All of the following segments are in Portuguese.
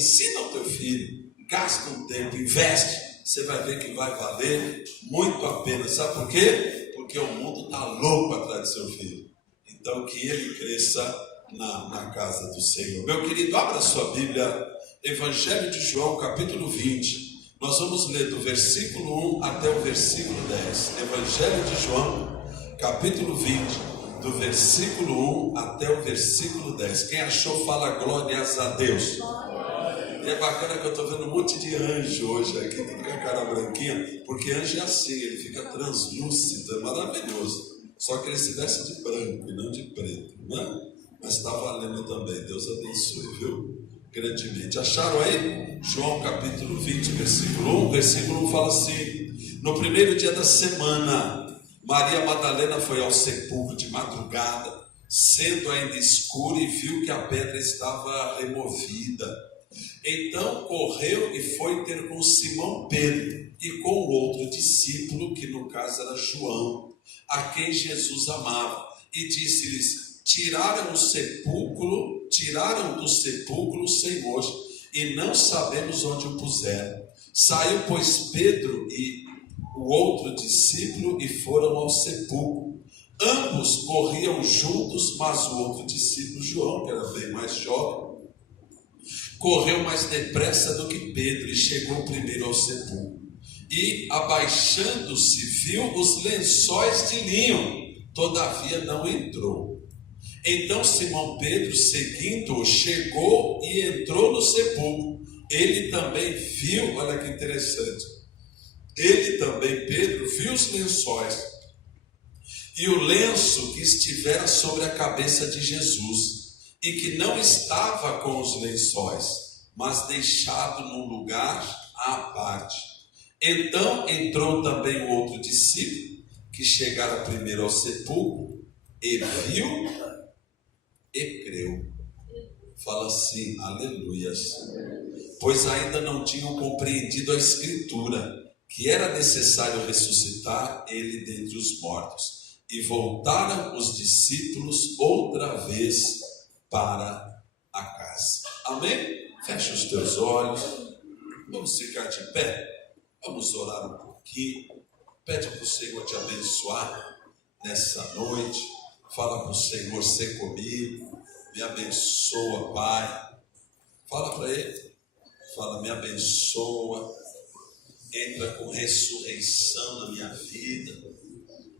Ensina o teu filho, gasta um tempo, investe, você vai ver que vai valer muito a pena. Sabe por quê? Porque o mundo está louco atrás do seu filho. Então que ele cresça na casa do Senhor. Meu querido, abra sua Bíblia, Evangelho de João, capítulo 20. Nós vamos ler do versículo 1 até o versículo 10. Evangelho de João, capítulo 20, do versículo 1 até o versículo 10. Quem achou, fala glórias a Deus. E é bacana que eu estou vendo um monte de anjo hoje aqui, tudo com a cara branquinha, porque anjo é assim, ele fica translúcido, é maravilhoso. Só que ele se veste de branco e não de preto, né? Mas está valendo também, Deus abençoe, viu? Grandemente. Acharam aí? João capítulo 20, versículo 1. Versículo 1 fala assim: no primeiro dia da semana, Maria Madalena foi ao sepulcro de madrugada, sendo ainda escuro, e viu que a pedra estava removida. Então correu e foi ter com Simão Pedro e com outro discípulo, que no caso era João, a quem Jesus amava, e disse-lhes: tiraram do sepulcro o Senhor, e não sabemos onde o puseram. Saiu, pois, Pedro e o outro discípulo e foram ao sepulcro. Ambos corriam juntos, mas o outro discípulo, João, que era bem mais jovem, correu mais depressa do que Pedro e chegou primeiro ao sepulcro. E, abaixando-se, viu os lençóis de linho, todavia não entrou. Então Simão Pedro, seguindo-o, chegou e entrou no sepulcro. Ele também viu, olha que interessante, ele também, Pedro, viu os lençóis e o lenço que estivera sobre a cabeça de Jesus, e que não estava com os lençóis, mas deixado num lugar à parte. Então entrou também o outro discípulo, que chegara primeiro ao sepulcro, e viu e creu. Fala assim, aleluias. Pois ainda não tinham compreendido a Escritura, que era necessário ressuscitar ele dentre os mortos. E voltaram os discípulos outra vez para a casa. Amém? Fecha os teus olhos. Vamos ficar de pé. Vamos orar um pouquinho. Pede para o Senhor te abençoar nessa noite. Fala para o Senhor ser comigo. Me abençoa, Pai. Fala para Ele. Fala, me abençoa. Entra com ressurreição na minha vida.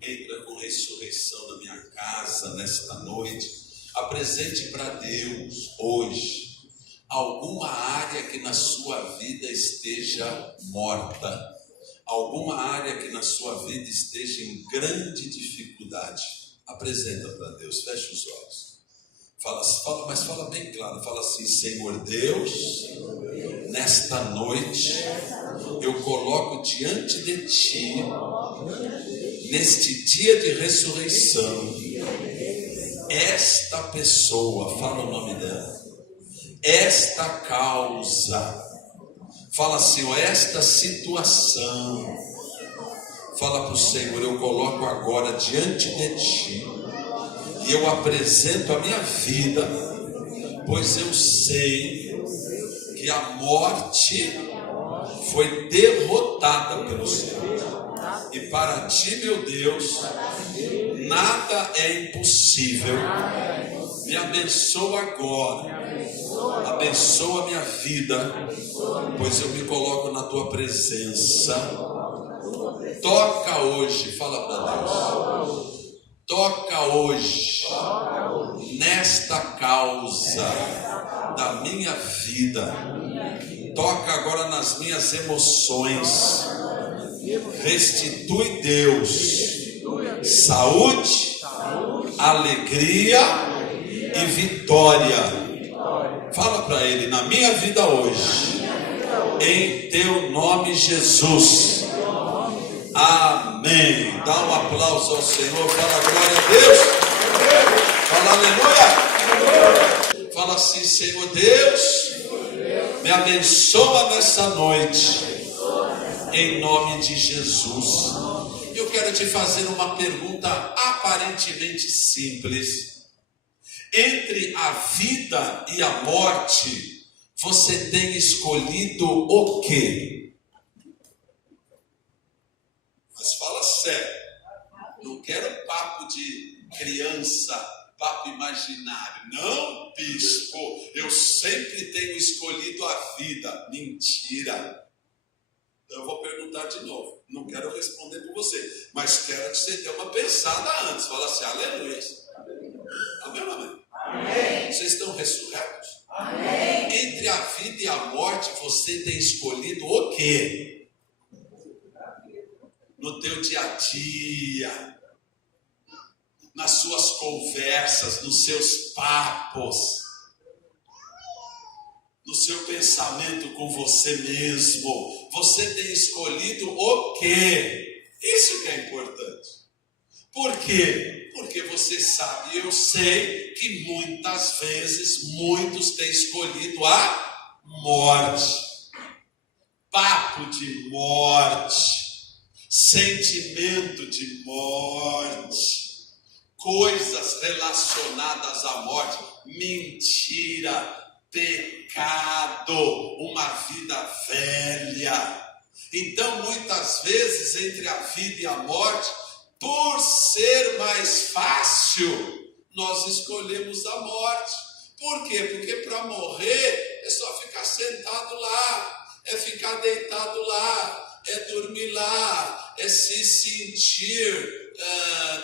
Entra com ressurreição na minha casa nesta noite. Apresente para Deus hoje alguma área que na sua vida esteja morta. Alguma área que na sua vida esteja em grande dificuldade. Apresenta para Deus. Fecha os olhos. Fala, mas fala bem claro. Fala assim: Senhor Deus, nesta noite eu coloco diante de Ti, neste dia de ressurreição, esta pessoa, fala o nome dela, esta causa, fala, Senhor, esta situação. Fala para o Senhor: eu coloco agora diante de Ti e eu apresento a minha vida, pois eu sei que a morte foi derrotada pelo Senhor. E para Ti, meu Deus, nada é impossível. Me abençoa agora. Abençoa a minha vida, pois eu me coloco na Tua presença. Toca hoje, fala para Deus. Toca hoje nesta causa da minha vida. Toca agora nas minhas emoções. Restitui, Deus, saúde, alegria e vitória. Fala para Ele: na minha vida hoje, em Teu nome, Jesus. Amém. Dá um aplauso ao Senhor. Fala glória a Deus. Fala aleluia. Fala assim: Senhor Deus, me abençoa nessa noite, em nome de Jesus. Eu quero te fazer uma pergunta aparentemente simples. Entre a vida e a morte, você tem escolhido o quê? Mas fala sério. Não quero papo de criança, papo imaginário. Não, bispo, eu sempre tenho escolhido a vida. Mentira. Então eu vou perguntar de novo. Não quero responder por você, mas quero que você dê uma pensada antes. Fala assim: aleluia. Amém, amém? Amém. Vocês estão ressurretos? Amém. Entre a vida e a morte, você tem escolhido o quê? No teu dia a dia, nas suas conversas, nos seus papos, no seu pensamento com você mesmo, você tem escolhido o quê? Isso que é importante. Por quê? Porque você sabe, eu sei que muitas vezes, muitos têm escolhido a morte. papo de morte, sentimento de morte, coisas relacionadas à morte, mentira, pecado, uma vida velha. Então, muitas vezes, entre a vida e a morte, por ser mais fácil, nós escolhemos a morte. Por quê? Porque para morrer é só ficar sentado lá, é ficar deitado lá, é dormir lá, é se sentir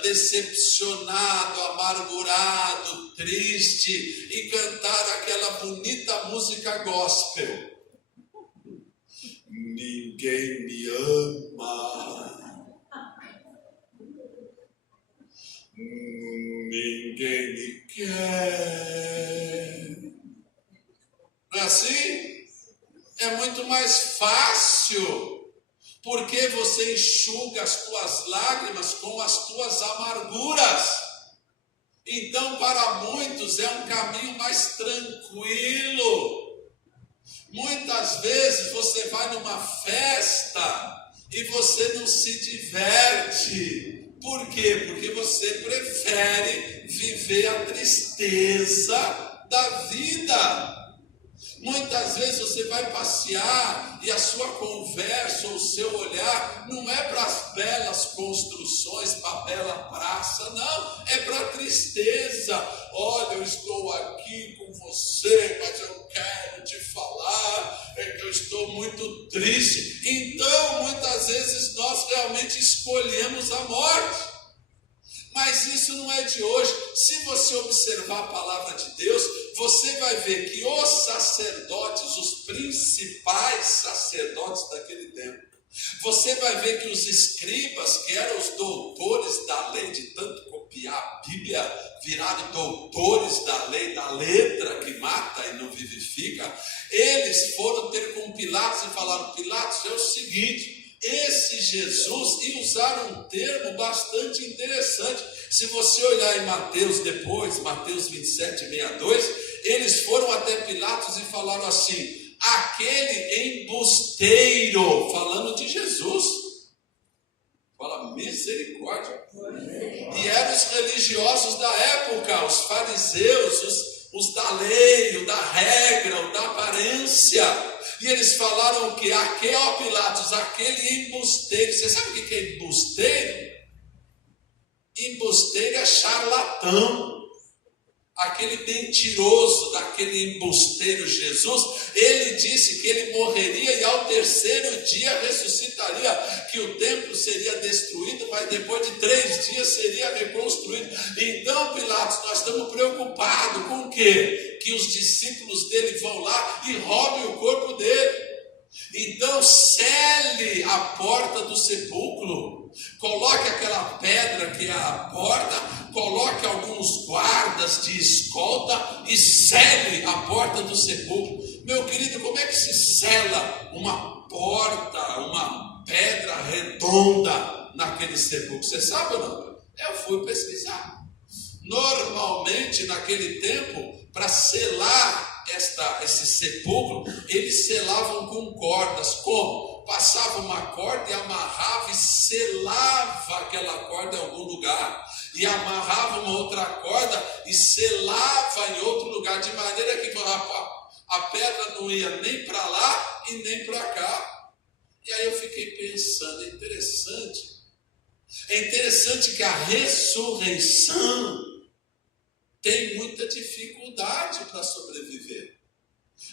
decepcionado, amargurado, triste e cantar aquela bonita música gospel. Ninguém me ama, ninguém me quer. Não é assim? É muito mais fácil, porque você enxuga as tuas lágrimas com as tuas amarguras. Então, para muitos é um caminho mais tranquilo. Muitas vezes você vai numa festa e você não se diverte. Por quê? Porque você prefere viver a tristeza da vida. Muitas vezes você vai passear e a sua conversa ou o seu olhar não é para as belas construções, para a bela praça, não, é para a tristeza. Olha, eu estou aqui com você, mas eu quero te falar, é que eu estou muito triste. Então, muitas vezes nós realmente escolhemos a morte. Mas isso não é de hoje. Se você observar a palavra de Deus, você vai ver que os sacerdotes, os principais sacerdotes daquele tempo, você vai ver que os escribas, que eram os doutores da lei, de tanto copiar a Bíblia, viraram doutores da lei, da letra que mata e não vivifica, eles foram ter com Pilatos e falaram: Pilatos, é o seguinte, esse Jesus, e usaram um termo bastante interessante. Se você olhar em Mateus depois, Mateus 27:62, eles foram até Pilatos e falaram assim: aquele embusteiro, falando de Jesus. Fala, misericórdia. E eram os religiosos da época, os fariseus, os da lei, o da regra, o da aparência. E eles falaram o quê? Ó Pilatos, aquele embusteiro. Você sabe o que é embusteiro? Embusteiro é charlatão. Aquele mentiroso, daquele embusteiro Jesus, ele disse que ele morreria e ao terceiro dia ressuscitaria, que o templo seria destruído, mas depois de 3 dias seria reconstruído. Então, Pilatos, nós estamos preocupados com o quê? Que os discípulos dele vão lá e roubem o corpo dele. Então, cele a porta do sepulcro, coloque aquela pedra que é a porta, coloque alguns guardas de escolta e cele a porta do sepulcro. Meu querido, como é que se sela uma porta, uma pedra redonda naquele sepulcro? Você sabe ou não? Eu fui pesquisar. Normalmente, naquele tempo, para selar esse sepulcro, eles selavam com cordas. Como? Passava uma corda e amarrava e selava aquela corda em algum lugar, e amarrava uma outra corda e selava em outro lugar, de maneira que a pedra não ia nem para lá e nem para cá. E aí eu fiquei pensando, é interessante que a ressurreição tem muita dificuldade para sobreviver.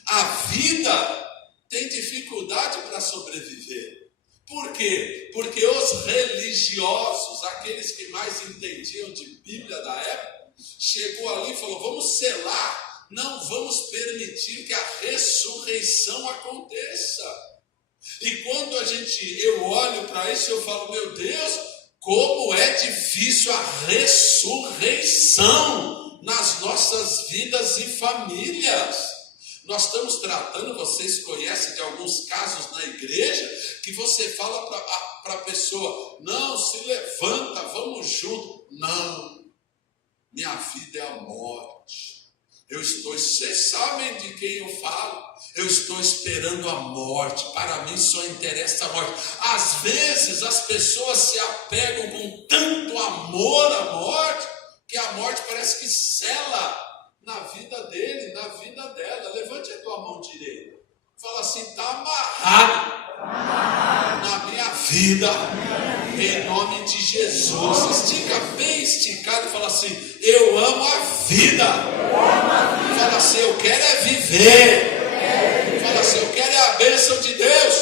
A vida tem dificuldade para sobreviver. Por quê? Porque os religiosos, aqueles que mais entendiam de Bíblia da época, chegou ali e falou: vamos selar, não vamos permitir que a ressurreição aconteça. E quando eu olho para isso, eu falo: meu Deus, como é difícil a ressurreição nas nossas vidas e famílias. Nós estamos tratando, vocês conhecem de alguns casos na igreja, que você fala para a pessoa: não, se levanta, vamos junto. Não, minha vida é a morte. Vocês sabem de quem eu falo. Eu estou esperando a morte. Para mim só interessa a morte. Às vezes as pessoas se apegam com tanto amor à morte, que a morte parece que sela na vida dele, na vida dela. Levante a tua mão direita. Fala assim: está amarrado na minha vida, em nome de Jesus. Estica bem esticado e fala assim: eu amo a vida. Fala assim: eu quero é viver. Fala assim: eu quero é a bênção de Deus.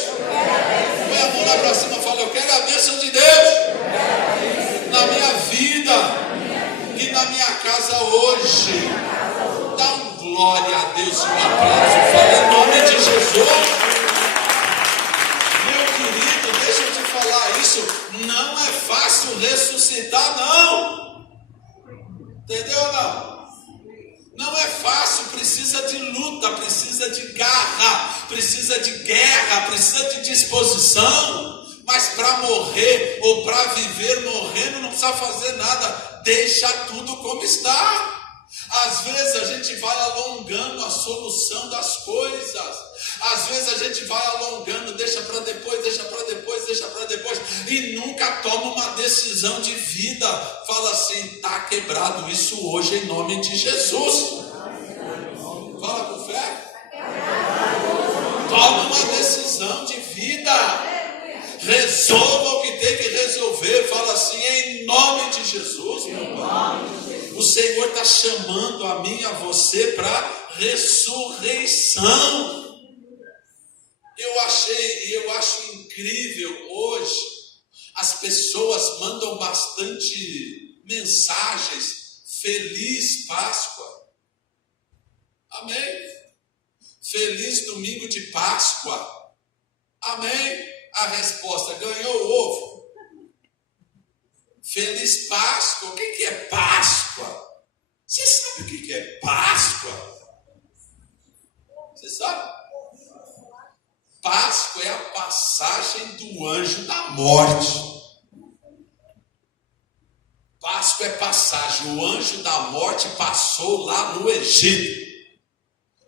Põe a mão lá para cima e fala: eu quero a bênção de Deus na minha vida e na minha casa hoje. Dá um glória a Deus e um aplauso. Fala em nome de Jesus. Isso não é fácil ressuscitar, não. Entendeu ou não? Não é fácil, precisa de luta, precisa de garra, precisa de guerra, precisa de disposição. Mas para morrer ou para viver morrendo não precisa fazer nada, deixa tudo como está. Às vezes a gente vai alongando a solução das coisas. Às vezes a gente vai alongando, deixa para depois, deixa para depois, deixa para depois, e nunca toma uma decisão de vida. Fala assim: está quebrado isso hoje em nome de Jesus. Fala com fé. Toma uma decisão de vida. Resolva o que tem que resolver. Fala assim: em nome de Jesus, meu irmão. O Senhor está chamando a mim e a você para ressurreição. Eu acho incrível hoje, as pessoas mandam bastante mensagens: Feliz Páscoa. Amém? Feliz domingo de Páscoa. Amém? A resposta: ganhou o ovo. Feliz Páscoa. O que é Páscoa? Você sabe o que é Páscoa? Você sabe? Páscoa é a passagem do anjo da morte. Páscoa é passagem. O anjo da morte passou lá no Egito.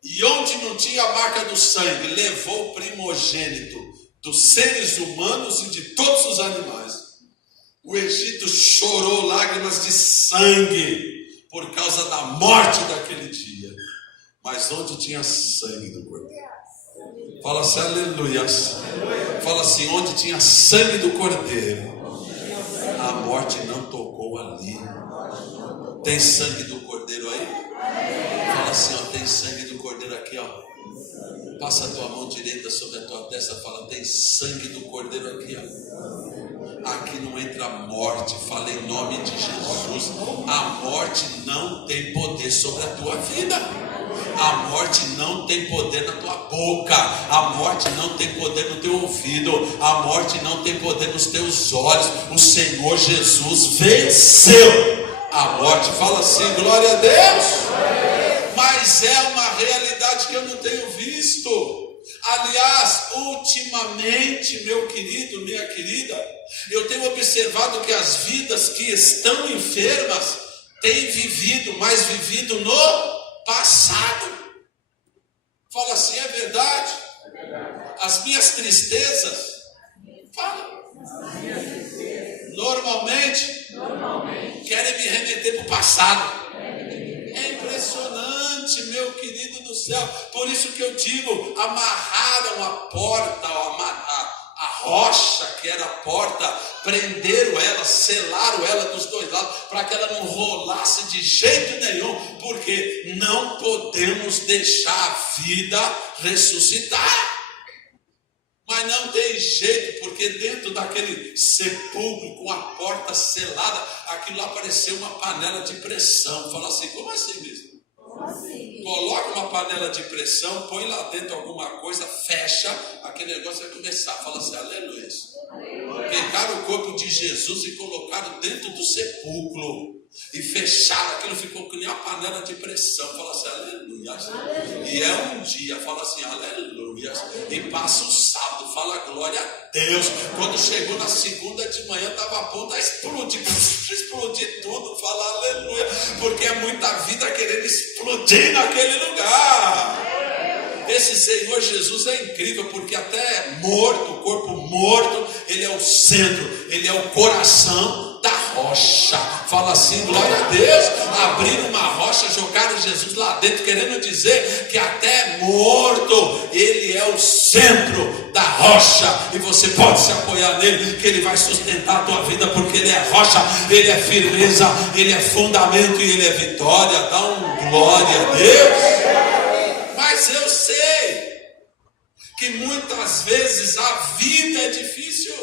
E onde não tinha a marca do sangue, levou o primogênito dos seres humanos e de todos os animais. O Egito chorou lágrimas de sangue por causa da morte daquele dia. Mas onde tinha sangue do cordeiro? Fala assim: aleluias. Fala assim: onde tinha sangue do cordeiro, a morte não tocou ali. Tem sangue do cordeiro aí? Fala assim: ó, tem sangue do cordeiro aqui, ó. Passa a tua mão direita sobre a tua testa. Fala: tem sangue do cordeiro aqui, ó. Aqui não entra morte. Fala em nome de Jesus. A morte não tem poder sobre a tua vida. A morte não tem poder na tua boca. A morte não tem poder no teu ouvido. A morte não tem poder nos teus olhos. O Senhor Jesus venceu a morte. Fala assim: glória a Deus. Mas é uma realidade que eu não tenho visto. Aliás, ultimamente, meu querido, minha querida, eu tenho observado que as vidas que estão enfermas têm vivido, mas vivido no passado. Fala assim: é verdade? As minhas tristezas, fala, normalmente querem me remeter para o passado. É impressionante, meu querido do céu. Por isso que eu digo: amarraram a porta, a rocha que era a porta, prenderam ela, selaram ela dos dois lados, para que ela não rolasse de jeito nenhum, porque não podemos deixar a vida ressuscitar. Mas não tem jeito, porque dentro daquele sepulcro com a porta selada, aquilo lá parecia uma panela de pressão. Fala assim: como assim mesmo? Coloca uma panela de pressão, põe lá dentro alguma coisa, fecha, aquele negócio vai começar. Fala assim: aleluia. Pegaram o corpo de Jesus e colocaram dentro do sepulcro e fecharam, aquilo ficou que nem uma panela de pressão. Fala assim: aleluia. E é um dia, fala assim: aleluia. E passa o sábado, fala glória a Deus. Quando chegou na segunda de manhã, estava a ponta a explodir tudo. Fala aleluia. aleluia. Porque é muita vida querendo explodir naquele lugar. Esse Senhor Jesus é incrível, porque até morto, o corpo morto, Ele é o centro, Ele é o coração da rocha. Fala assim, glória a Deus. Abriram uma rocha, jogaram Jesus lá dentro, querendo dizer que até morto, Ele é o centro da rocha. E você pode se apoiar nele, que Ele vai sustentar a tua vida, porque Ele é rocha, Ele é firmeza, Ele é fundamento e Ele é vitória. Dá um glória a Deus. Mas eu sei que muitas vezes a vida é difícil.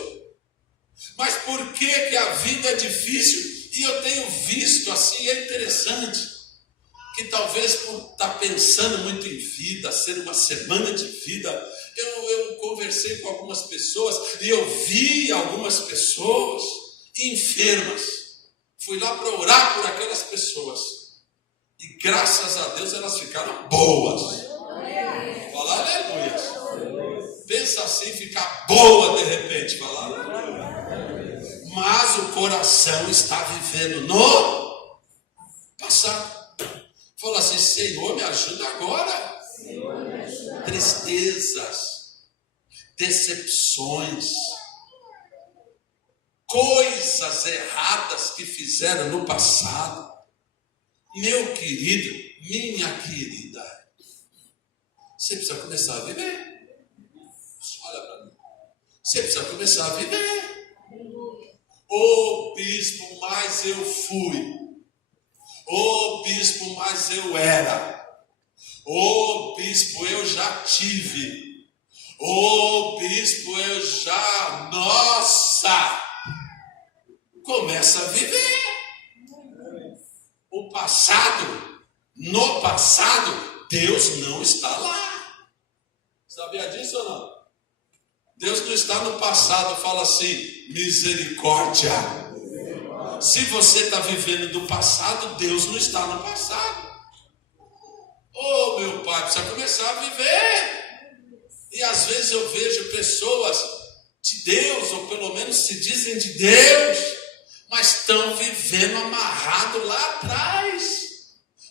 Mas por que a vida é difícil? E eu tenho visto assim, é interessante, que talvez por estar pensando muito em vida, ser uma semana de vida, eu conversei com algumas pessoas e eu vi algumas pessoas enfermas. Fui lá para orar por aquelas pessoas. E graças a Deus elas ficaram boas. Fala aleluia. Pensa assim, ficar boa de repente. Fala aleluia. Mas o coração está vivendo no passado. Fala assim, Senhor, me ajuda agora. Tristezas, decepções, coisas erradas que fizeram no passado. Meu querido, minha querida, você precisa começar a viver. Olha para mim. Você precisa começar a viver. Ô bispo, mas eu fui. Ô bispo, mas eu era. Ô bispo, eu já tive. Ô bispo, eu já... Nossa! Começa a viver. O passado, no passado, Deus não está lá. Sabia disso ou não? Deus não está no passado. Fala assim, misericórdia. Se você está vivendo do passado, Deus não está no passado. Oh, meu pai, precisa começar a viver. E às vezes eu vejo pessoas de Deus, ou pelo menos se dizem de Deus, mas estão vivendo amarrado lá atrás.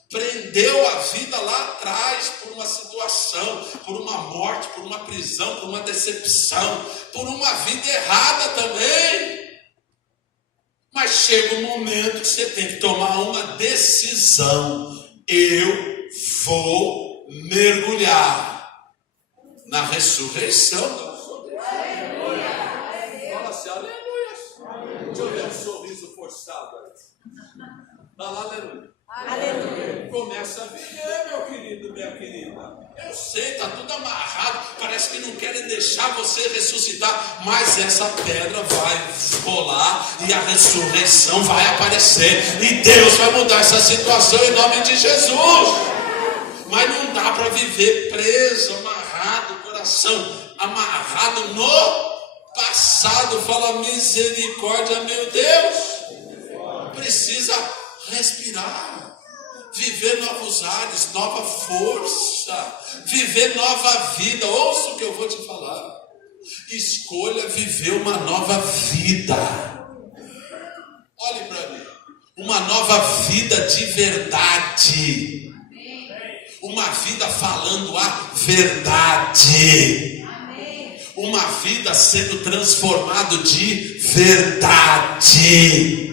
Prendeu a vida lá atrás por uma situação, por uma morte, por uma prisão, por uma decepção, por uma vida errada também. Mas chega um momento que você tem que tomar uma decisão. Eu vou mergulhar na ressurreição. Fala assim, aleluia. Deixa eu ver um sorriso forçado. Fala aleluia. Aleluia. Começa a viver, meu querido, minha querida. Eu sei, está tudo amarrado. Parece que não querem deixar você ressuscitar. Mas essa pedra vai rolar e a ressurreição vai aparecer. E Deus vai mudar essa situação em nome de Jesus. Mas não dá para viver preso, amarrado, coração amarrado no passado. Fala misericórdia, meu Deus. Precisa respirar, viver novos ares, nova força, viver nova vida. Ouça o que eu vou te falar. Escolha viver uma nova vida. Olhe para mim. Uma nova vida de verdade. Uma vida falando a verdade. Uma vida sendo transformado de verdade.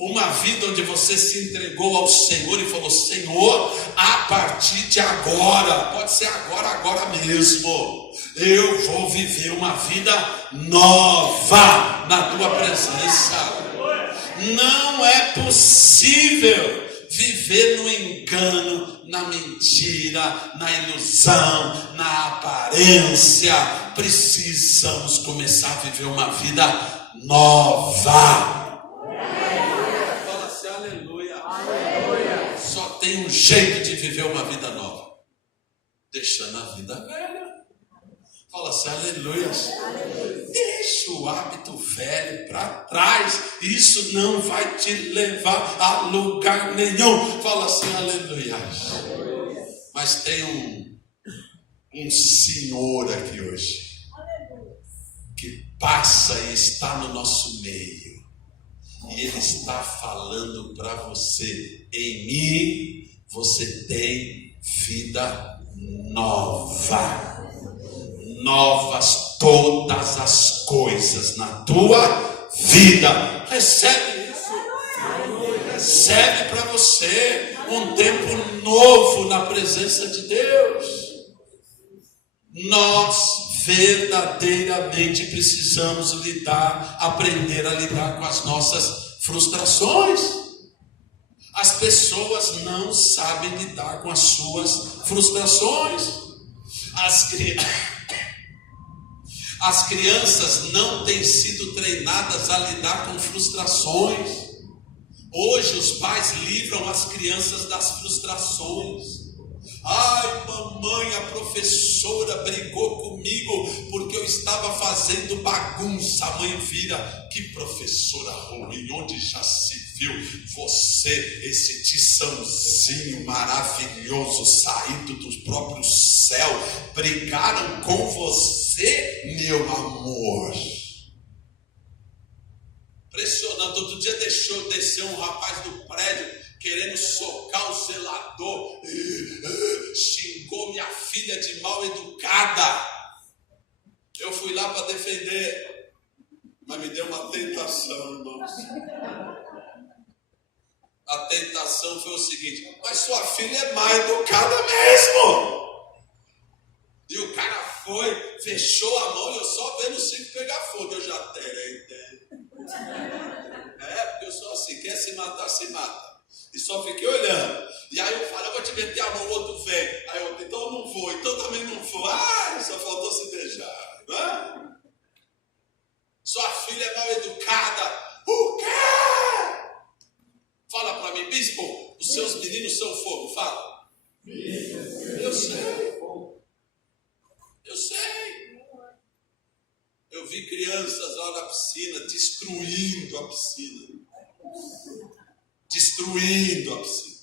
Uma vida onde você se entregou ao Senhor e falou, Senhor, a partir de agora, pode ser agora mesmo, eu vou viver uma vida nova na tua presença. Não é possível viver no engano, na mentira, na ilusão, na aparência. Precisamos começar a viver uma vida nova. Tem um jeito de viver uma vida nova, deixando a vida velha. Fala assim, aleluia. Deixa o hábito velho para trás. Isso não vai te levar a lugar nenhum. Fala assim, aleluia. Mas tem um senhor aqui hoje que passa e está no nosso meio. E Ele está falando para você: em mim você tem vida nova. Novas todas as coisas na tua vida. Recebe isso. Recebe para você um tempo novo na presença de Deus. Nós verdadeiramente precisamos aprender a lidar com as nossas frustrações. As pessoas não sabem lidar com as suas frustrações. As crianças não têm sido treinadas a lidar com frustrações. Hoje os pais livram as crianças das frustrações. Ai, mamãe, a professora brigou comigo porque eu estava fazendo bagunça. A mãe vira: que professora ruim, onde já se viu você, esse tiçãozinho maravilhoso, saído do próprio céu, brigaram com você, meu amor. Impressionante. Outro dia desceu um rapaz do prédio querendo socar o zelador, xingou minha filha de mal educada. Eu fui lá para defender, mas me deu uma tentação, irmãos. A tentação foi o seguinte: mas sua filha é mal educada mesmo. E o cara foi, fechou a mão e eu só vendo o circo pegar fogo. Eu já terei. Porque eu sou assim, quer se matar, se mata. E só fiquei olhando. E aí eu falo: eu vou te meter a mão, o outro vem. Aí eu, então eu não vou, então também não vou. Só faltou se beijar. Né? Sua filha é mal educada. O quê? Fala para mim: bispo, os seus meninos são fogo. Fala. Eu sei. Eu sei. Eu vi crianças lá na piscina destruindo a piscina. Destruindo a piscina.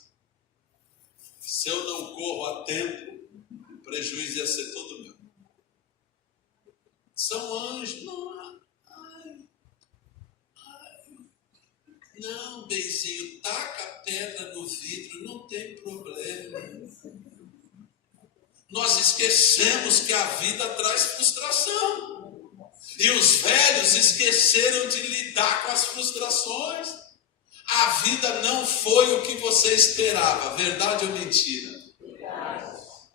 Se eu não corro a tempo, o prejuízo ia ser todo meu. São anjos. Não, Beizinho, taca a pedra no vidro, não tem problema. Nós esquecemos que a vida traz frustração. E os velhos esqueceram de lidar com as frustrações. A vida não foi o que você esperava. Verdade ou mentira?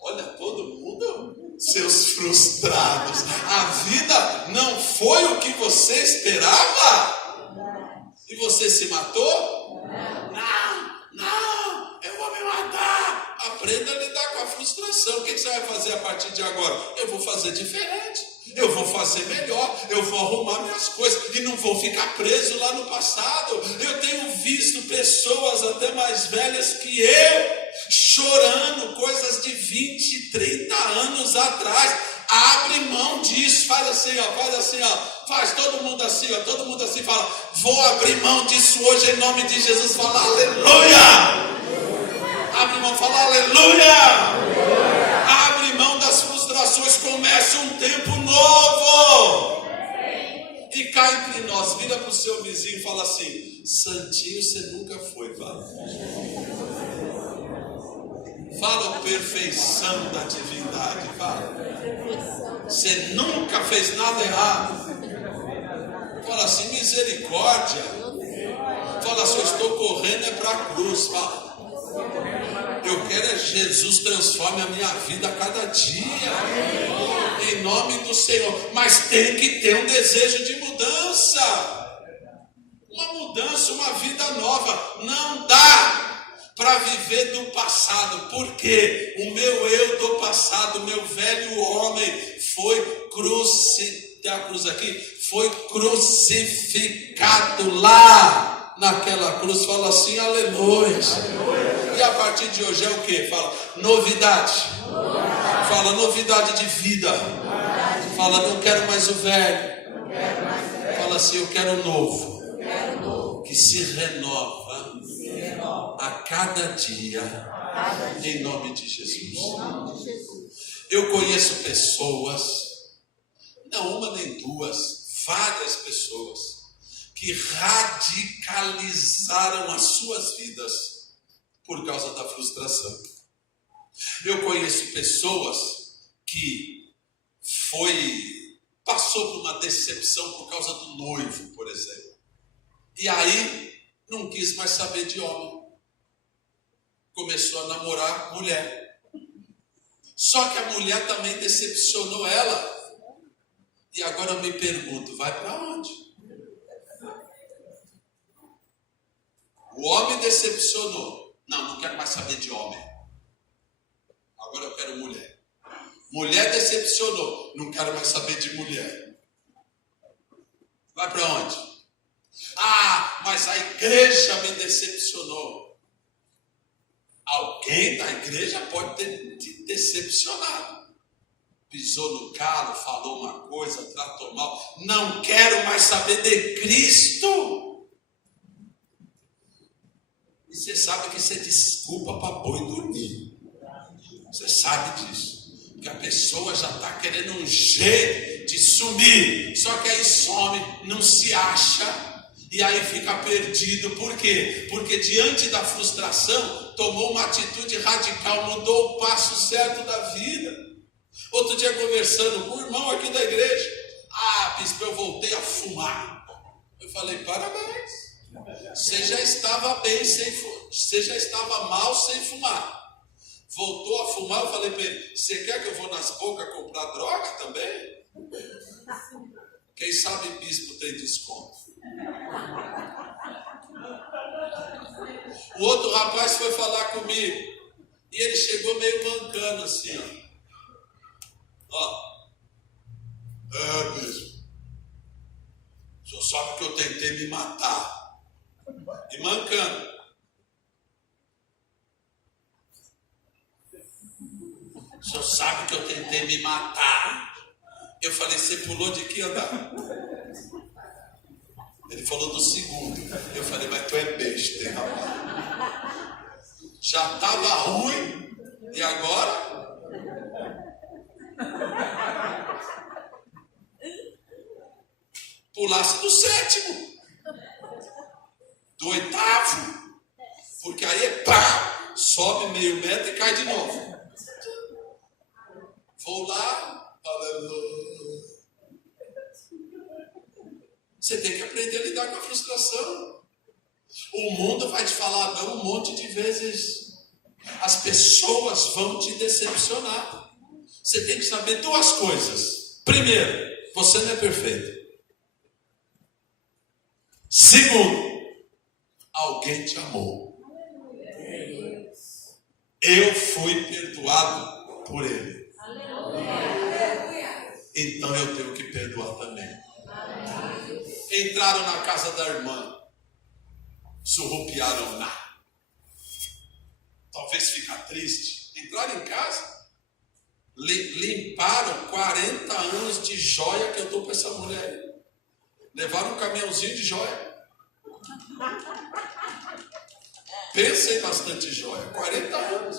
Olha, todo mundo, seus frustrados. A vida não foi o que você esperava? E você se matou? Não, eu vou me matar. Aprenda a lidar com a frustração. O que você vai fazer a partir de agora? Eu vou fazer diferente. Eu vou fazer melhor, eu vou arrumar minhas coisas e não vou ficar preso lá no passado. Eu tenho visto pessoas até mais velhas que eu, chorando coisas de 20, 30 anos atrás. Abre mão disso, faz assim, ó, faz todo mundo assim, fala: vou abrir mão disso hoje em nome de Jesus. Fala aleluia! Abre mão, fala aleluia! Abre mão das frustrações, começa um tempo novo. E cá entre nós, vira para o seu vizinho e fala assim: santinho você nunca foi, fala. Fala a perfeição da divindade, fala. Você nunca fez nada errado. Fala assim: misericórdia. Fala assim: eu estou correndo é para a cruz, fala. Eu quero é Jesus transforme a minha vida a cada dia. Em nome do Senhor. Mas tem que ter um desejo de mudança. Uma mudança, uma vida nova. Não dá para viver do passado. Porque o meu eu do passado, o meu velho homem, foi crucificado lá. Naquela cruz. Fala assim: aleluia. E a partir de hoje é o que? Fala novidade. Fala novidade de vida. Fala: não quero mais o velho. Fala assim: eu quero o novo. Que se renova a cada dia. Em nome de Jesus. Eu conheço pessoas, não uma nem duas, várias pessoas que radicalizaram as suas vidas por causa da frustração. Eu conheço pessoas que passou por uma decepção por causa do noivo, por exemplo. E aí não quis mais saber de homem. Começou a namorar mulher. Só que a mulher também decepcionou ela. E agora eu me pergunto, vai para onde? O homem decepcionou. Não quero mais saber de homem. Agora eu quero mulher. Mulher decepcionou. Não quero mais saber de mulher. Vai para onde? Mas a igreja me decepcionou. Alguém da igreja pode ter te decepcionado. Pisou no calo, falou uma coisa, tratou mal. Não quero mais saber de Cristo. E você sabe que isso é desculpa para boi dormir. Você sabe disso. Porque a pessoa já está querendo um jeito de sumir. Só que aí some, não se acha. E aí fica perdido. Por quê? Porque diante da frustração, tomou uma atitude radical, mudou o passo certo da vida. Outro dia conversando com um irmão aqui da igreja. Bispo, eu voltei a fumar. Eu falei, parabéns. Você já estava bem você já estava mal sem fumar. Voltou a fumar, eu falei para ele, você quer que eu vou nas bocas comprar droga também? Quem sabe bispo tem desconto. O outro rapaz foi falar comigo e ele chegou meio mancando assim, bispo, o senhor sabe que eu tentei me matar. E mancando. O senhor sabe que eu tentei me matar. Eu falei, você pulou de que andar? Ele falou do segundo. Eu falei, mas tu é besta, hein, rapaz? Já estava ruim e agora? Pulasse do sétimo, do oitavo, porque aí sobe meio metro e cai de novo. Vou lá, aleluia. Você tem que aprender a lidar com a frustração. O mundo vai te falar não um monte de vezes. As pessoas vão te decepcionar. Você tem que saber duas coisas. Primeiro, você não é perfeito. Segundo, alguém te amou. Eu fui perdoado por ele. Então eu tenho que perdoar também. Entraram na casa da irmã, surrupiaram lá. Talvez fica triste. Entraram em casa, limparam 40 anos de joia que eu estou com essa mulher. Levaram um caminhãozinho de joia. Pensei bastante joia. 40 anos.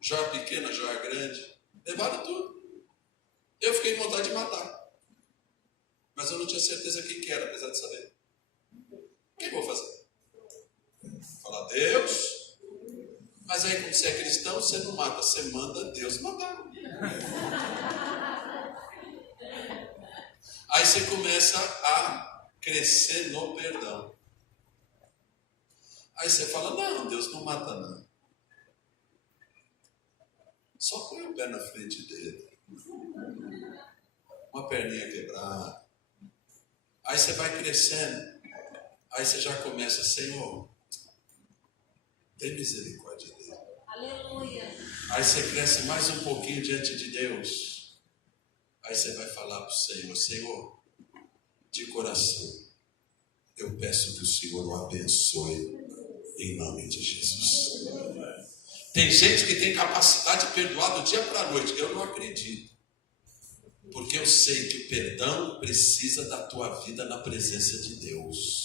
Joia pequena, joia grande. Levaram tudo. Eu fiquei com vontade de matar. Mas eu não tinha certeza quem que era, apesar de saber. O que eu vou fazer? Falar, Deus. Mas aí, como você é cristão, você não mata, você manda Deus matar. Aí você começa a crescer no perdão. Aí você fala, não, Deus não mata não. Só põe o pé na frente dele. Uma perninha quebrada. Aí você vai crescendo. Aí você já começa, Senhor, tem misericórdia dele. Aleluia. Aí você cresce mais um pouquinho diante de Deus. Aí você vai falar para o Senhor, Senhor, de coração, eu peço que o Senhor o abençoe em nome de Jesus. Tem gente que tem capacidade de perdoar do dia para a noite. Eu não acredito. Porque eu sei que o perdão precisa da tua vida na presença de Deus.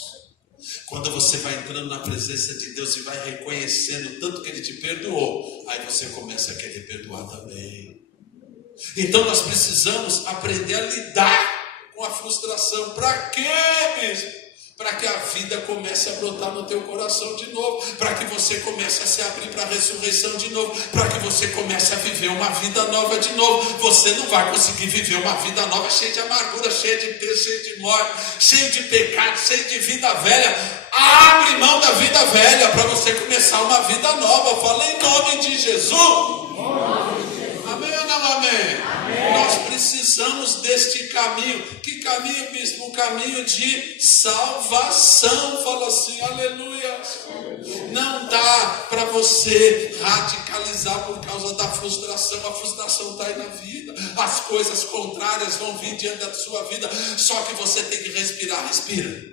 Quando você vai entrando na presença de Deus e vai reconhecendo tanto que Ele te perdoou, aí você começa a querer perdoar também. Então nós precisamos aprender a lidar com a frustração. Para quê, bispo? Para que a vida comece a brotar no teu coração de novo, para que você comece a se abrir para a ressurreição de novo, para que você comece a viver uma vida nova de novo. Você não vai conseguir viver uma vida nova cheia de amargura, cheia de peso, cheia de morte, cheio de pecado, cheio de vida velha. Abre mão da vida velha para você começar uma vida nova. Fala em nome de Jesus. Amém ou não amém? Amém. Nós precisamos deste caminho. Que caminho, bispo? Um caminho de salvação. Fala assim, aleluia. Não dá para você radicalizar por causa da frustração. A frustração está aí na vida. As coisas contrárias vão vir diante da sua vida. Só que você tem que respirar. Respira.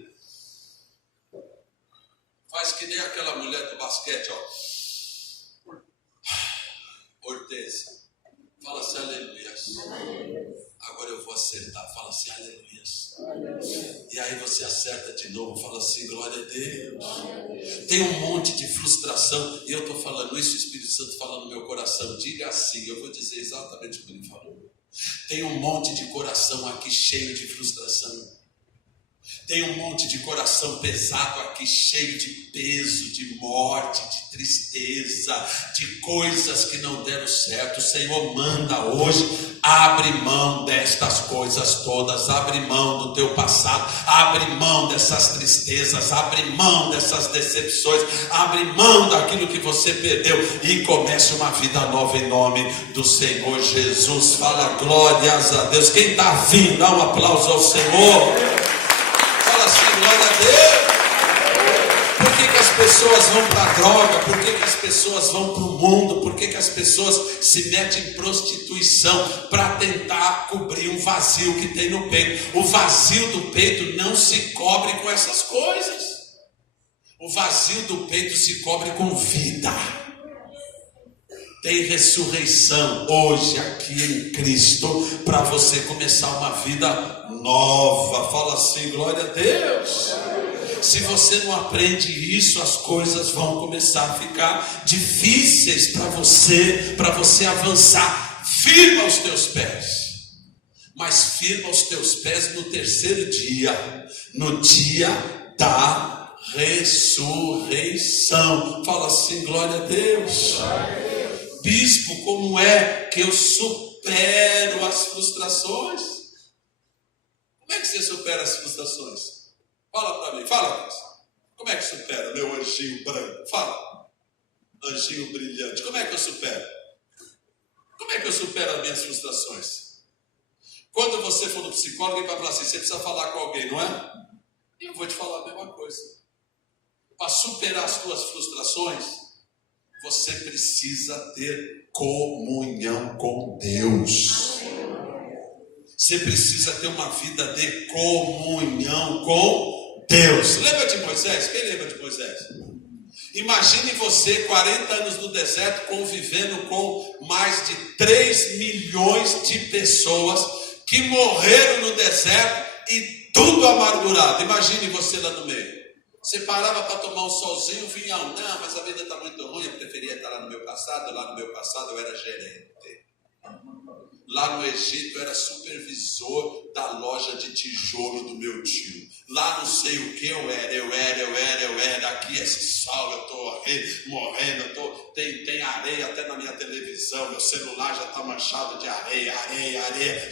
Faz que nem aquela mulher do basquete, ó. Hortência. Fala assim, aleluias. Agora eu vou acertar. Fala assim, aleluias. E aí você acerta de novo. Fala assim, glória a Deus. Tem um monte de frustração. E eu estou falando isso, o Espírito Santo fala no meu coração. Diga assim, eu vou dizer exatamente o que ele falou. Tem um monte de coração aqui cheio de frustração. Tem um monte de coração pesado aqui, cheio de peso, de morte, de tristeza, de coisas que não deram certo. O Senhor manda hoje, abre mão destas coisas todas, abre mão do teu passado, abre mão dessas tristezas, abre mão dessas decepções, abre mão daquilo que você perdeu e comece uma vida nova em nome do Senhor Jesus. Fala glórias a Deus. Quem está vindo, dá um aplauso ao Senhor. Fala assim, glória a Deus. Por que as pessoas vão para a droga? Por que as pessoas vão para o mundo? Por que as pessoas se metem em prostituição? Para tentar cobrir um vazio que tem no peito. O vazio do peito não se cobre com essas coisas. O vazio do peito se cobre com vida. Tem ressurreição hoje aqui em Cristo para você começar uma vida nova. Fala assim, glória a Deus. Se você não aprende isso, as coisas vão começar a ficar difíceis para você avançar. Firma os teus pés, mas firma os teus pés no terceiro dia, no dia da ressurreição. Fala assim, glória a Deus. Bispo, como é que eu supero as frustrações? Como é que você supera as frustrações? Fala para mim, fala. Como é que supera, meu anjinho branco? Fala. Anjinho brilhante, como é que eu supero? Como é que eu supero as minhas frustrações? Quando você for no psicólogo, ele vai falar assim, você precisa falar com alguém, não é? E eu vou te falar a mesma coisa. Para superar as tuas frustrações, você precisa ter comunhão com Deus. Você precisa ter uma vida de comunhão com Deus. Lembra de Moisés? Quem lembra de Moisés? Imagine você 40 anos no deserto convivendo com mais de 3 milhões de pessoas que morreram no deserto e tudo amargurado. Imagine você lá no meio. Você parava para tomar um solzinho, vinha não, mas a vida está muito ruim, eu preferia estar lá no meu passado eu era gerente. Lá no Egito eu era supervisor da loja de tijolo do meu tio. Lá não sei o que eu era. Aqui esse sol, eu estou aqui morrendo, tem areia até na minha televisão, meu celular já está manchado de areia.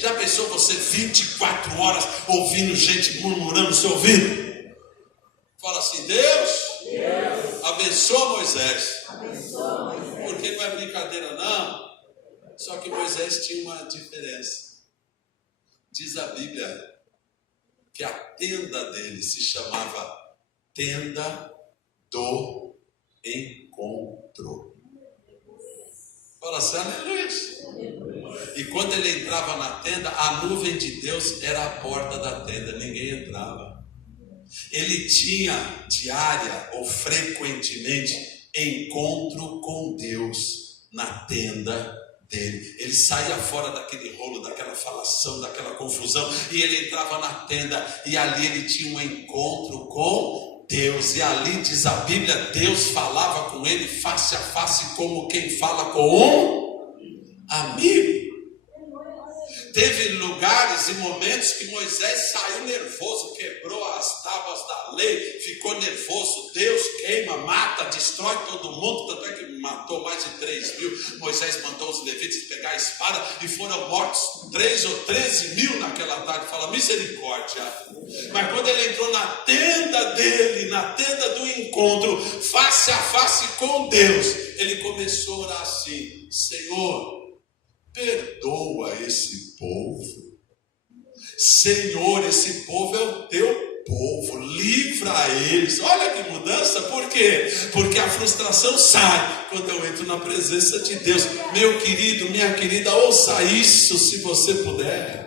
Já pensou você 24 horas ouvindo gente murmurando no seu ouvido? Fala assim, Deus. Abençoa Moisés. Porque não é brincadeira não. Só que Moisés tinha uma diferença. Diz a Bíblia que a tenda dele se chamava Tenda do Encontro. Fala assim, aleluia. E quando ele entrava na tenda, a nuvem de Deus era a porta da tenda, ninguém entrava. Ele tinha diária ou frequentemente encontro com Deus na tenda dele. Ele saía fora daquele rolo, daquela falação, daquela confusão, e ele entrava na tenda e ali ele tinha um encontro com Deus. E ali diz a Bíblia, Deus falava com ele face a face como quem fala com um amigo. Teve lugares e momentos que Moisés saiu nervoso, quebrou as tábuas da lei, ficou nervoso. Deus queima, mata, destrói todo mundo. Tanto é que matou mais de 3.000. Moisés mandou os levitas pegar a espada e foram mortos 3 ou 13.000 naquela tarde. Fala, misericórdia. Mas quando ele entrou na tenda dele, na tenda do encontro, face a face com Deus, ele começou a orar assim: Senhor, perdoa esse povo. Senhor, esse povo é o teu povo, livra eles. Olha que mudança. Por quê? Porque a frustração sai quando eu entro na presença de Deus. Meu querido, minha querida, ouça isso se você puder.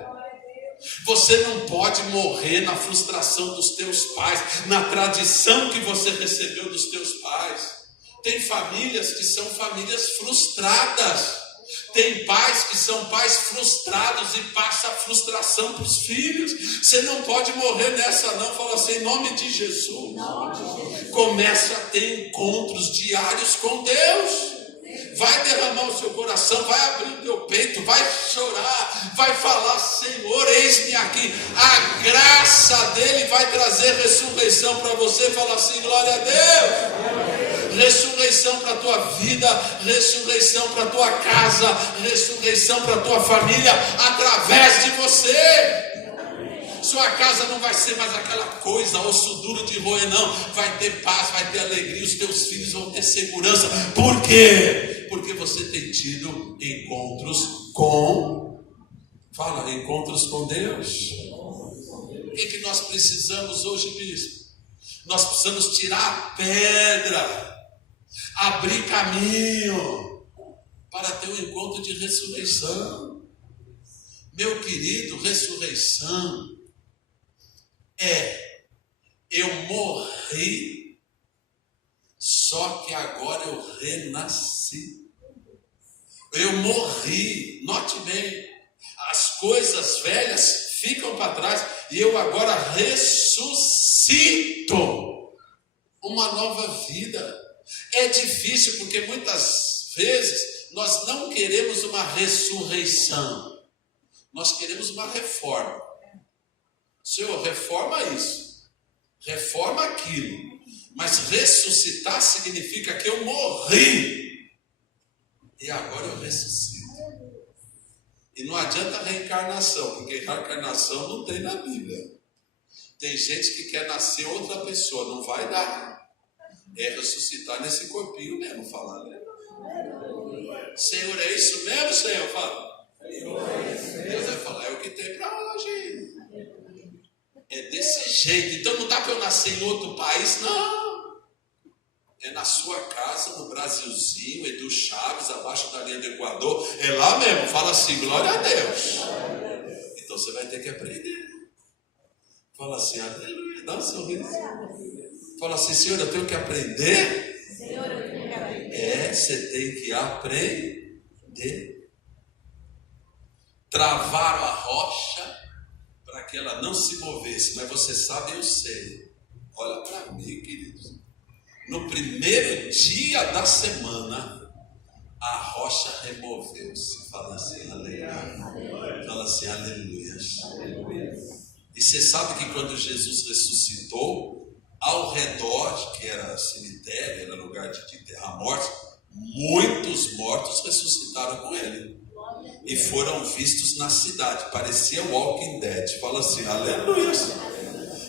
Você não pode morrer na frustração dos teus pais, na tradição que você recebeu dos teus pais. Tem famílias que são famílias frustradas. Tem pais que são pais frustrados e passa a frustração para os filhos. Você não pode morrer nessa não. Fala assim, em nome de Jesus. Comece a ter encontros diários com Deus. Vai derramar o seu coração, vai abrir o teu peito, vai chorar, vai falar: Senhor, eis-me aqui. A graça dele vai trazer ressurreição para você. Fala assim, glória a Deus. Ressurreição para a tua vida, ressurreição para a tua casa, ressurreição para a tua família, através de você. Sua casa não vai ser mais aquela coisa, osso duro de roer, não. Vai ter paz, vai ter alegria, os teus filhos vão ter segurança. Por quê? Porque você tem tido encontros com... Fala, encontros com Deus. O que nós precisamos hoje, bispo? Nós precisamos tirar a pedra, abrir caminho para ter um encontro de ressurreição. Meu querido, ressurreição eu morri, só que agora eu renasci. Eu morri, note bem, as coisas velhas ficam para trás e eu agora ressuscito uma nova vida. É difícil porque muitas vezes nós não queremos uma ressurreição, nós queremos uma reforma. Senhor, reforma isso, reforma aquilo, mas ressuscitar significa que eu morri e agora eu ressuscito. E não adianta reencarnação, porque reencarnação não tem na Bíblia. Tem gente que quer nascer outra pessoa, não vai dar. É ressuscitar nesse corpinho mesmo, falar, né? Senhor, é isso mesmo, Senhor? Fala. Deus vai falar, é o que tem para hoje. É desse jeito. Então não dá para eu nascer em outro país, não. É na sua casa, no Brasilzinho, Edu Chaves, abaixo da linha do Equador. É lá mesmo, fala assim, glória a Deus. Então você vai ter que aprender. Fala assim, aleluia, dá um sorriso. Fala assim, Senhor, eu tenho que aprender. Senhor, eu tenho que aprender. Você tem que aprender. Travaram a rocha para que ela não se movesse. Mas você sabe, eu sei. Olha para mim, queridos. No primeiro dia da semana, a rocha removeu-se. Fala assim, aleluia. Fala assim, aleluia. E você sabe que quando Jesus ressuscitou, ao redor, que era cemitério, era lugar de enterrar mortos, muitos mortos ressuscitaram com ele. E foram vistos na cidade. Parecia Walking Dead. Fala assim, aleluia.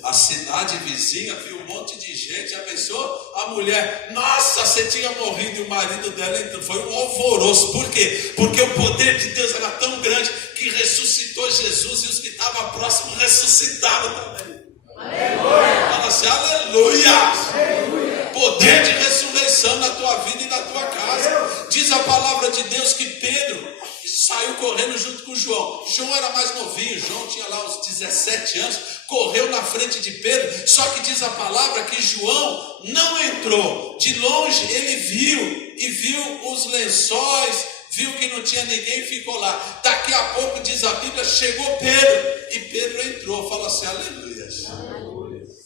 A cidade vizinha viu um monte de gente. Já pensou? A mulher, nossa, você tinha morrido. E o marido dela entrou. Foi um alvoroço. Por quê? Porque o poder de Deus era tão grande que ressuscitou Jesus. E os que estavam próximos ressuscitaram também. Aleluia. Fala assim, aleluia. Aleluia. Poder de ressurreição na tua vida e na tua casa. Diz a palavra de Deus que Pedro saiu correndo junto com João. João era mais novinho, João tinha lá uns 17 anos, correu na frente de Pedro, só que diz a palavra que João não entrou. De longe ele viu os lençóis, viu que não tinha ninguém e ficou lá. Daqui a pouco, diz a Bíblia, chegou Pedro e Pedro entrou. Fala assim, aleluia.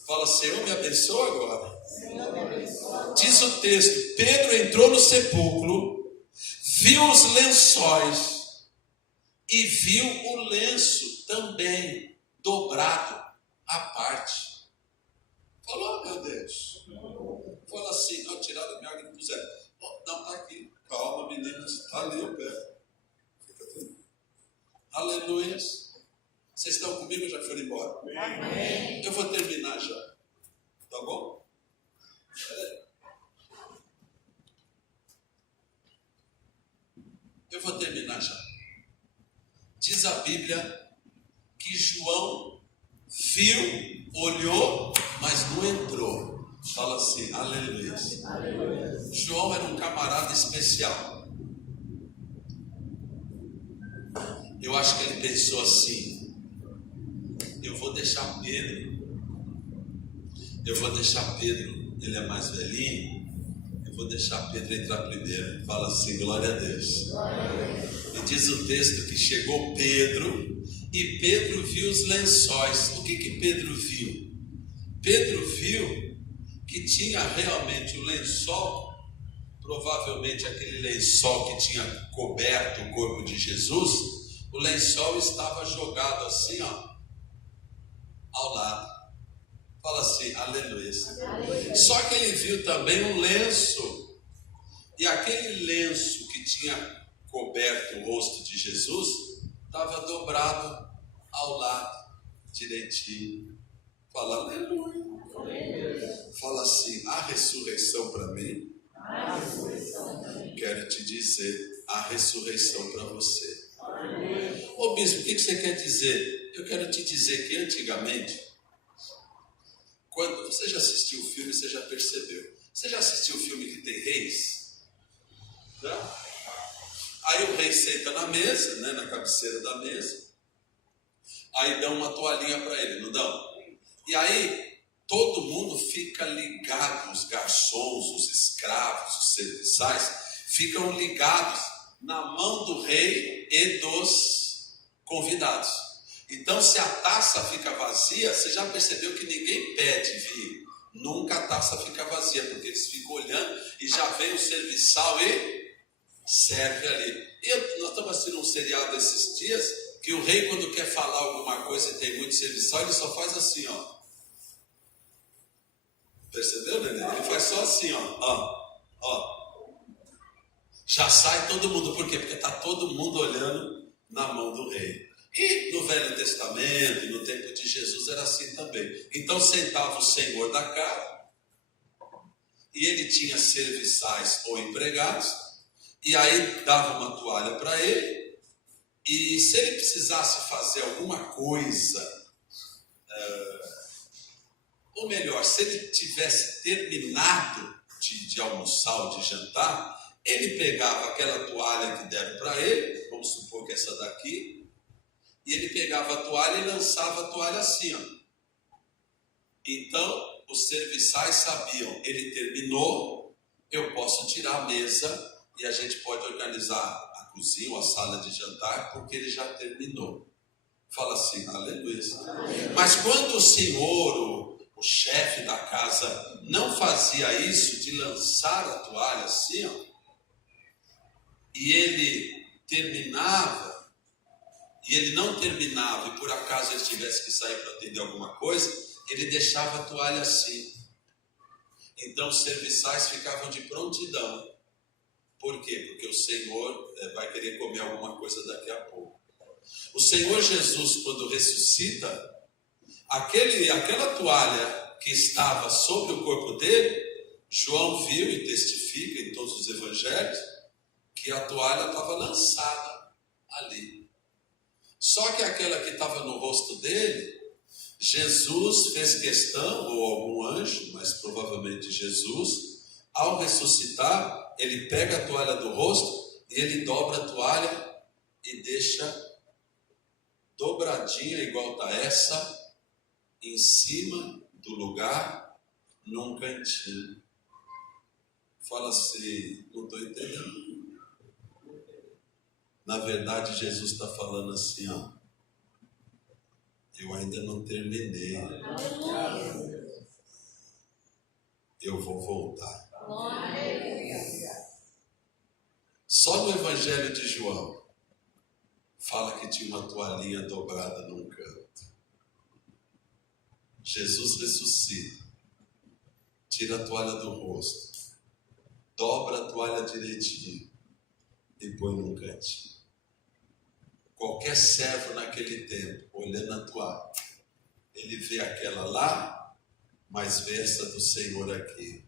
Fala, Senhor, me abençoa agora. Diz o texto, Pedro entrou no sepulcro, viu os lençóis e viu o lenço também dobrado à parte. Falou, oh, meu Deus. Falou assim, não, tiraram a minha água e não puseram. Oh, não, está aqui. Calma, meninas, está ali o pé. Fica tranquilo. Aleluia. Vocês estão comigo ou já foram embora? Amém. Eu vou terminar já. Tá bom? Eu vou terminar já. Diz a Bíblia que João viu, olhou, mas não entrou. Fala assim, aleluia. João era um camarada especial. Eu acho que ele pensou assim: eu vou deixar Pedro, ele é mais velhinho, eu vou deixar Pedro entrar primeiro. Fala assim, glória a Deus. E diz o texto que chegou Pedro, e Pedro viu os lençóis. O que Pedro viu? Pedro viu que tinha realmente o lençol, provavelmente aquele lençol que tinha coberto o corpo de Jesus. O lençol estava jogado assim, ó, ao lado. Fala assim, aleluia. Só que ele viu também um lenço, e aquele lenço que tinha coberto o rosto de Jesus estava dobrado ao lado direitinho. Fala aleluia. Fala assim, a ressurreição para mim, quero te dizer, a ressurreição para você. Ô bispo, o que você quer dizer? Eu quero te dizer que antigamente, quando você já assistiu o filme, você já percebeu. Você já assistiu o filme que tem reis? Não? Aí o rei senta na mesa, né, na cabeceira da mesa. Aí dão uma toalhinha para ele, não dão? E aí todo mundo fica ligado, os garçons, os escravos, os serviçais, ficam ligados na mão do rei e dos convidados. Então, se a taça fica vazia, você já percebeu que ninguém pede vinho. Nunca a taça fica vazia, porque eles ficam olhando e já vem o serviçal e serve ali. Nós estamos assistindo um seriado esses dias, que o rei, quando quer falar alguma coisa e tem muito serviçal, ele só faz assim, ó. Percebeu, Nenê? Ele faz só assim, ó. Já sai todo mundo. Por quê? Porque está todo mundo olhando na mão do rei. E no Velho Testamento, no tempo de Jesus, era assim também. Então sentava o senhor da casa, e ele tinha serviçais ou empregados, e aí dava uma toalha para ele, e se ele precisasse fazer alguma coisa, ou melhor, se ele tivesse terminado de almoçar ou de jantar, ele pegava aquela toalha que deram para ele, vamos supor que essa daqui, e ele pegava a toalha e lançava a toalha assim, ó. Então, os serviçais sabiam, ele terminou, eu posso tirar a mesa e a gente pode organizar a cozinha ou a sala de jantar, porque ele já terminou. Fala assim, aleluia. Mas quando o senhor, o chefe da casa, não fazia isso de lançar a toalha assim, ó, e ele terminava, e ele não terminava, e por acaso ele tivesse que sair para atender alguma coisa, ele deixava a toalha assim. Então os serviçais ficavam de prontidão. Por quê? Porque o Senhor vai querer comer alguma coisa daqui a pouco. O Senhor Jesus, quando ressuscita, aquela toalha que estava sobre o corpo dele, João viu e testifica em todos os evangelhos, que a toalha estava lançada ali. Só que aquela que estava no rosto dele, Jesus fez questão, ou algum anjo, mas provavelmente Jesus, ao ressuscitar, ele pega a toalha do rosto e ele dobra a toalha e deixa dobradinha, igual está essa, em cima do lugar, num cantinho. Fala assim, não estou entendendo. Na verdade, Jesus está falando assim, ó. Eu ainda não terminei. Eu vou voltar. Só no Evangelho de João fala que tinha uma toalhinha dobrada num canto. Jesus ressuscita, tira a toalha do rosto, dobra a toalha direitinho e põe num cantinho. Qualquer servo naquele tempo, olhando a toalha, ele vê aquela lá, mas vê essa do Senhor aqui.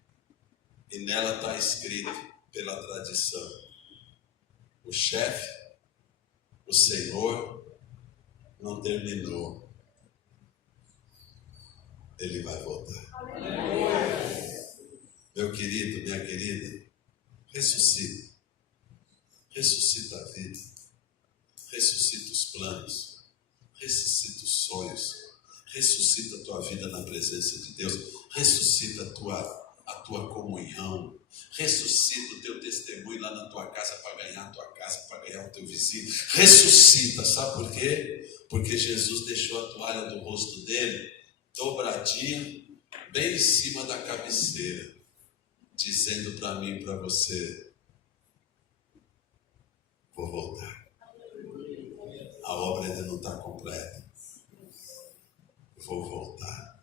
E nela está escrito, pela tradição, o chefe, o Senhor, não terminou. Ele vai voltar. Meu querido, minha querida, ressuscita. Ressuscita a vida. Ressuscita os planos. Ressuscita os sonhos. Ressuscita a tua vida na presença de Deus. Ressuscita a tua comunhão. Ressuscita o teu testemunho lá na tua casa para ganhar a tua casa, para ganhar o teu vizinho. Ressuscita, sabe por quê? Porque Jesus deixou a toalha do rosto dele dobradinha, bem em cima da cabeceira, dizendo para mim e para você: vou voltar. A obra ainda não está completa. Vou voltar.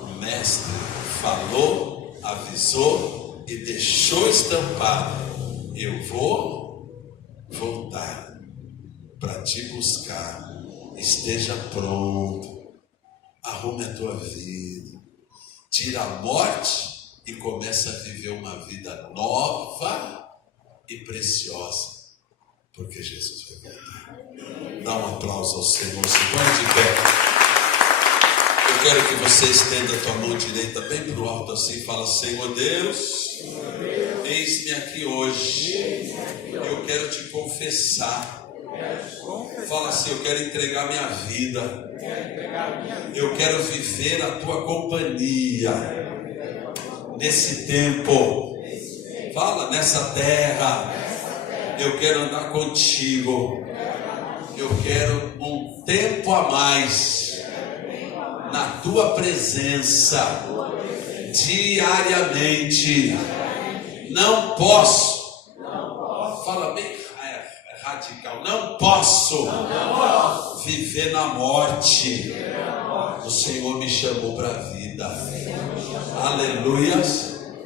O mestre falou, avisou e deixou estampado: eu vou voltar para te buscar. Esteja pronto. Arrume a tua vida. Tira a morte e começa a viver uma vida nova e preciosa. Porque Jesus vai voltar. Dá um aplauso ao Senhor. Se põe de pé. Eu quero que você estenda a tua mão direita bem para o alto assim e fala: Senhor Deus, eis-me aqui hoje. Eu quero te confessar. Fala assim: eu quero entregar minha vida. Eu quero viver a tua companhia nesse tempo. Fala: nessa terra. Eu quero andar contigo. Eu quero um tempo a mais na tua presença diariamente. Não posso. Fala bem radical. Não posso viver na morte. O Senhor me chamou para a vida. Aleluia.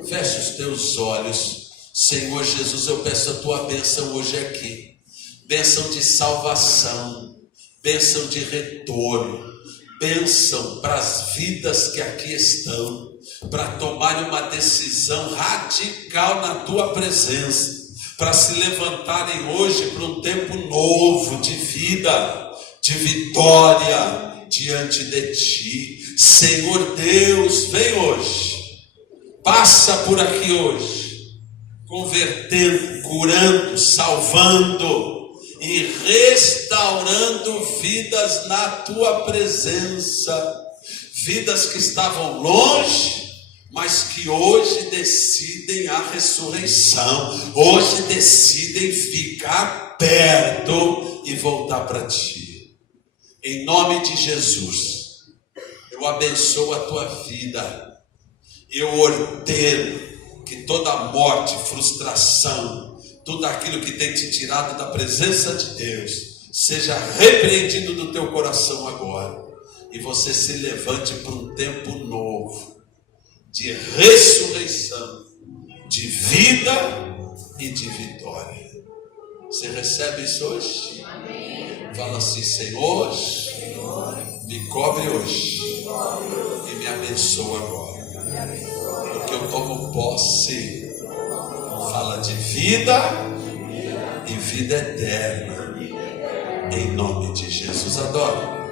Feche os teus olhos. Senhor Jesus, eu peço a tua bênção hoje aqui. Bênção de salvação, bênção de retorno, bênção para as vidas que aqui estão, para tomarem uma decisão radical na tua presença, para se levantarem hoje para um tempo novo de vida, de vitória diante de ti. Senhor Deus, vem hoje, passa por aqui hoje, convertendo, curando, salvando e restaurando vidas na tua presença, vidas que estavam longe, mas que hoje decidem a ressurreição, hoje decidem ficar perto e voltar para ti. Em nome de Jesus, eu abençoo a tua vida, eu ordeno que toda morte, frustração, tudo aquilo que tem te tirado da presença de Deus, seja repreendido do teu coração agora, e você se levante para um tempo novo, de ressurreição, de vida e de vitória. Você recebe isso hoje? Amém. Fala assim: Senhor, me cobre hoje e me abençoa agora, porque eu tomo posse. Fala de vida e vida eterna, em nome de Jesus. Adoro.